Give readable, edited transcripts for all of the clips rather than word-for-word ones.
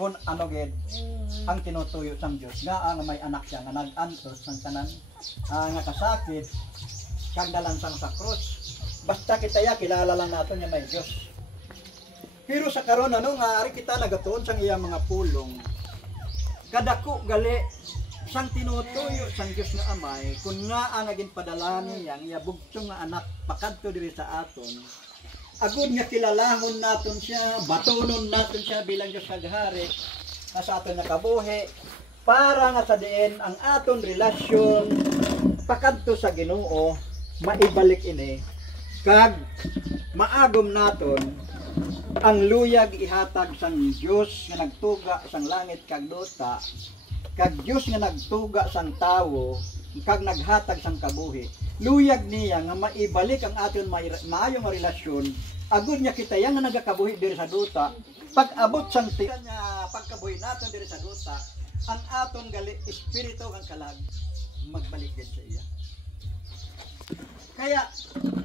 kung ano gid ang tinutuyo sang Dios nga ang may anak siya nga nag-antos sang tanan nga kasakit kag nalansang sa krus. Basta kita ya kilala lang nato nga may Dios. Pero sa karon ano nga ari kita nagatuon sang iyang mga pulong. Kadako gali sang tinutuyo sang Dios nga amay kun nga ang naging padala niya ang iya bugtong nga anak pakadto diri sa aton. Agud nga kilalahon naton siya, batunon naton siya bilang Diyos kagahari na sa aton nakabuhi para nga sa diin ang aton relasyon pakadto sa Ginoo maibalik ini kag maagom naton ang luyag ihatag sang Diyos nga nagtuga sang langit kag luta kag Diyos nga nagtuga sang tawo kag naghatag sang kabuhi. Luyag niya nga maibalik ang aton maayong relasyon agud niya kita yang nga nagakabuhi diri sa duta pag abot sang nga pagkabuhi naton diri sa duta ang aton gali espiritu ang kalag magbalik din sa iya. Kaya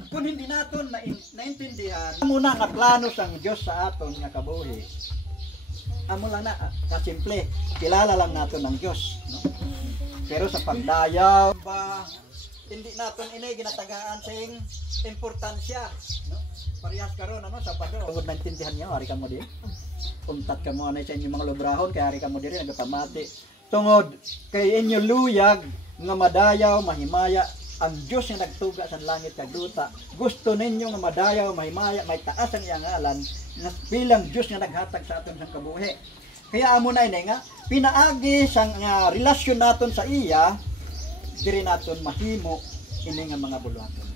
kung hindi naton naintindihan muna nga plano sang Dios sa aton nga kabuhi amo lang na kasimple kilala lang naton ang Dios, no? Pero sa pagdayaw ba hindi naton ini ginatagaan sing importansya, no? Parehas karon ano sa pado tungod naintindihan niya ari ka mo di umtat ka mo anay sa inyong mga lubrahon kay ari ka mo diri nagapamati tungod kay inyo luyag nga madayaw mahimaya ang Dios nga nagtuga sa langit kag duta. Gusto ninyo nga madayaw mahimaya may taas ang iyang ngalan nga bilang Dios nga naghatag sa aton sang kabuhi. Kaya amo na ini nga pinaagi sang relasyon naton sa iya diri naton mahimo ini nga mga buluhaton.